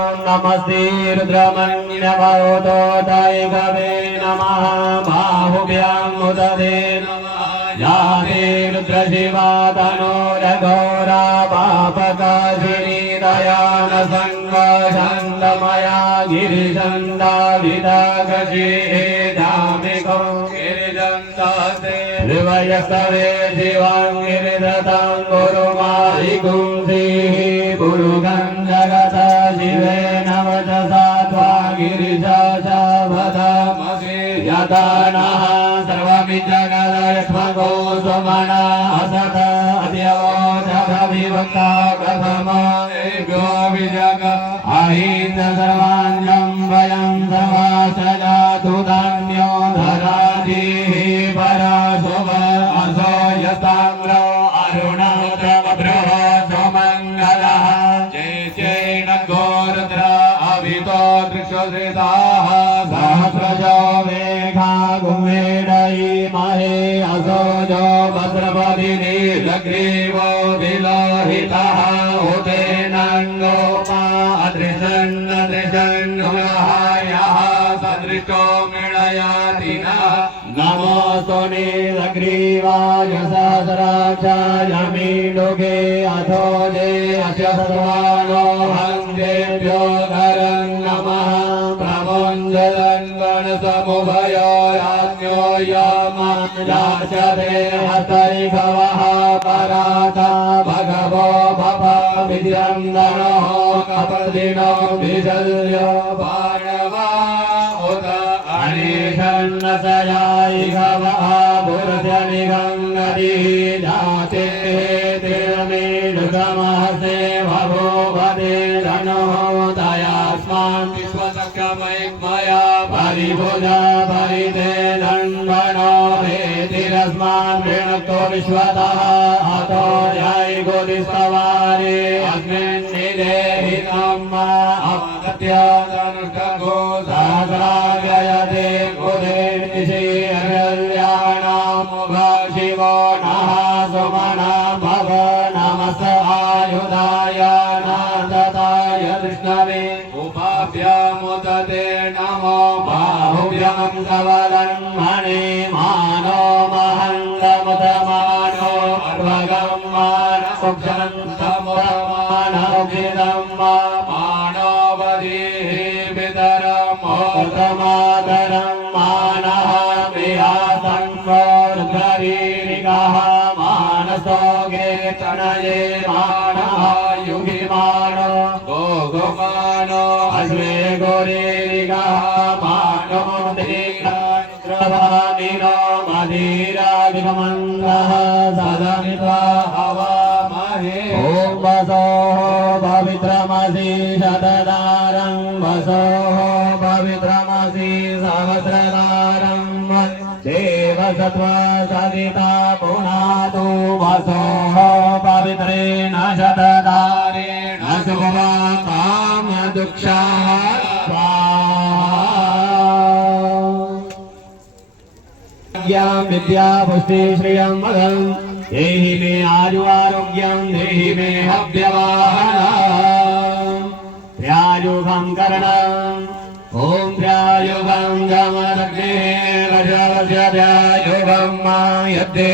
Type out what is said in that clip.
नमस्ते रुद्रमण्यवतो दैगवे नमः बाहुभ्यां मुदते नमः याते रुद्रशिवा तनोरघोरा पापकाशिनी दयान संगशान्तमया गिरिशन्दाविदागशी धामिको गिरिशन्दाते हृवयस्तवे शिवां गिरिधतां गुरुमारिगुंसिः गुरुगं जगत शिवे नवचसा त्वा गिरिशाशावधामसि यथा नः सर्वमि जगदयक्ष्मगो सुमना असत अद्यवोचभविभक्ता कथमो विजग अहीन सर्वाञ्जं वयं समासजातु धान्यो धराजिः पराशुभ असो यताम्रो अरुणोदमभ्रः सुमङ्गलः सहस्रजो वेघा गुमेडयी महे असोजो भद्रपदिनी लग्रीवो विलोहितः उतेनाङ्गोपा अदृशन्नदृशन्नुहायः सदृशो मिळयाति नः नमोऽस्तु नीलग्रीवाय सहस्राक्षाय मीडुगे अथोजे अस्य सर्वाणो हन्देभ्यो धरन् नमः प्रमुञ्जलन् गणसमुभयो राज्ञो याचते हतैभवः पराता भगवो भव विद्यन्दनो कपदिनो विशल्यो बाणवा उत अनिषन्नसयायिघवः पुरुष निगङ्गतिः जाते तिर्मीडुतमहसे भवो वदे धनुः दयास्मान् विश्वसख्यमयिग्मया परिभुजा परिते दण्डनो हेतिरस्मान् वृणक्तो विश्वतः अतो जय गोदिस्तवारे अस्मिन् निदेहितम् अपत्यदनुष्ठगो सहस्राव्ययते गोदेर्निशे अरल्याणामुगा शिवो नः सुमना भव नमस आयुधाय नादताय कृष्णवे उपाभ्यामुदते नमो बाहुभ्यां कवलन्मणे मानो महन्दमुदमानो अर्वगं मानसुक्षन्तमुदमानोभिदं मानोवधीः पितरमोदमादरं मानः विहासन्वोर्धरीरिकः मानसोगे तनये मानः युगिमानो गोगुमानो अश्वे गोरीरिकः मानो दीर्घानिद्रभामिनो मधीरादिकमन्दः सदमित्वा हवामहे ॐ वसोः पवित्रमसि शतदारं वसोः पवित्रमसि सहस्रदारं देवसत्त्वा सदिता पुनातु वसोः पवित्रेण शतदारेण शुभवा कामदुक्षा विद्या पुष्टि श्रियं मदं देहि मे आयु आरोग्यं देहि मे अव्यवाहनं ध्यायुगं करणम् ॐ ध्यायुगं गमनग्ने वशवस्य ध्यायुगं मा यद्दे